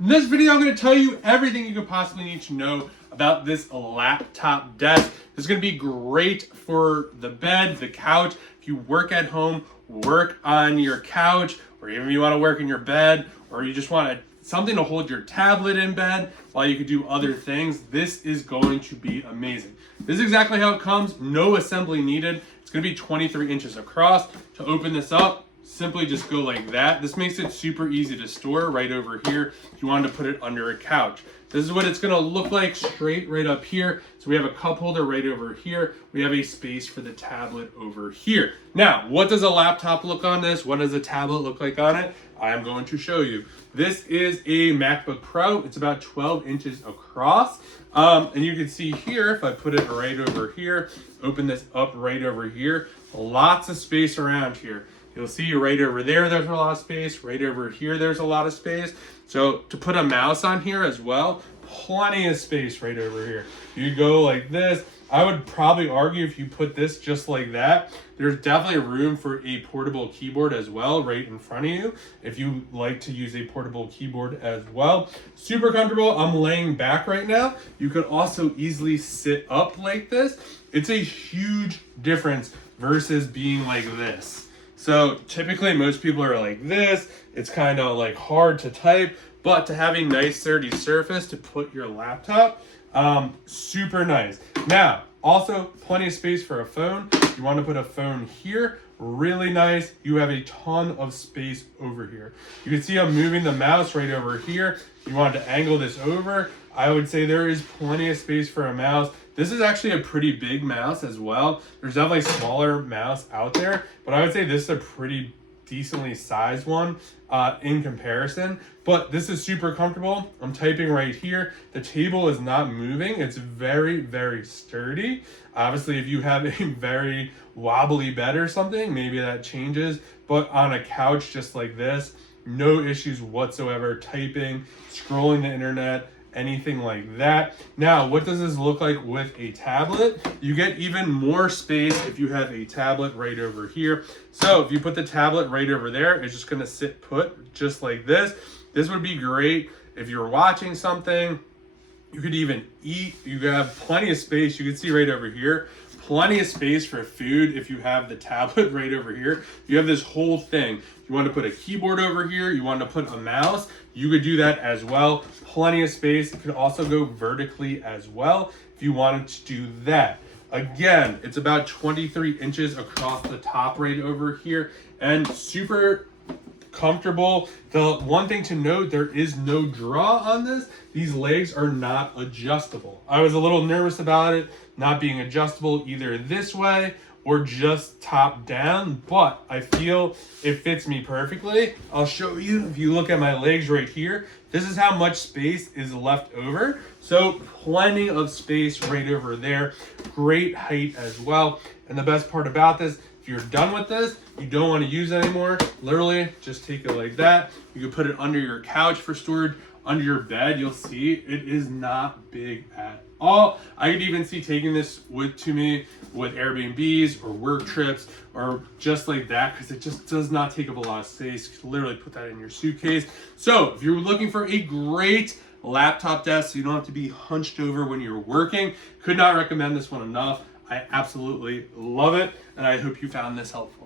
In this video, I'm going to tell you everything you could possibly need to know about this laptop desk. This is going to be great for the bed, the couch. If you work at home, work on your couch, or even if you want to work in your bed, or you just want something to hold your tablet in bed while you could do other things, this is going to be amazing. This is exactly how it comes. No assembly needed. It's going to be 23 inches across. To open this up, simply just go like that. This makes it super easy to store right over here if you wanted to put it under a couch. This is what it's going to look like straight right up here. So we have a cup holder right over here. We have a space for the tablet over here. Now, what does a laptop look on this? What does a tablet look like on it? I'm going to show you. This is a MacBook Pro. It's about 12 inches across. And you can see here, if I put it right over here, open this up right over here, lots of space around here. You'll see right over there, there's a lot of space. Right over here, there's a lot of space. So to put a mouse on here as well, plenty of space right over here. You go like this. I would probably argue if you put this just like that, there's definitely room for a portable keyboard as well right in front of you if you like to use a portable keyboard as well. Super comfortable. I'm laying back right now. You could also easily sit up like this. It's a huge difference versus being like this. So typically most people are like this. It's kind of like hard to type, but to have a nice sturdy surface to put your laptop, super nice. Now, also plenty of space for a phone. If you want to put a phone here, really nice. You have a ton of space over here. You can see I'm moving the mouse right over here. If you wanted to angle this over, I would say there is plenty of space for a mouse. This is actually a pretty big mouse as well. There's definitely a smaller mouse out there, but I would say this is a pretty decently sized one in comparison. But this is super comfortable. I'm typing right here. The table is not moving. It's very, very sturdy. Obviously, if you have a very wobbly bed or something, maybe that changes. But on a couch just like this, no issues whatsoever. Typing, scrolling the internet, anything like that. Now, what does this look like with a tablet? You get even more space if you have a tablet right over here. So if you put the tablet right over there, it's just going to sit put just like this. This would be great if you're watching something. You could even eat. You have plenty of space. You can see right over here, plenty of space for food if you have the tablet right over here. You have this whole thing. You want to put a keyboard over here, you want to put a mouse, you could do that as well. Plenty of space. It could also go vertically as well if you wanted to do that. Again, it's about 23 inches across the top right over here and super comfortable. The one thing to note, there is no draw on this. These legs are not adjustable. I was a little nervous about it not being adjustable either this way or just top down, but I feel it fits me perfectly. I'll show you. If you look at my legs right here, this is how much space is left over. So plenty of space right over there. Great height as well. And the best part about this, if you're done with this, you don't want to use it anymore, literally just take it like that. You can put it under your couch for storage, under your bed. You'll see it is not big at all. I could even see taking this to me with Airbnbs or work trips or just like that, because it just does not take up a lot of space. You can literally put that in your suitcase. So if you're looking for a great laptop desk so you don't have to be hunched over when you're working, could not recommend this one enough. I absolutely love it, and I hope you found this helpful.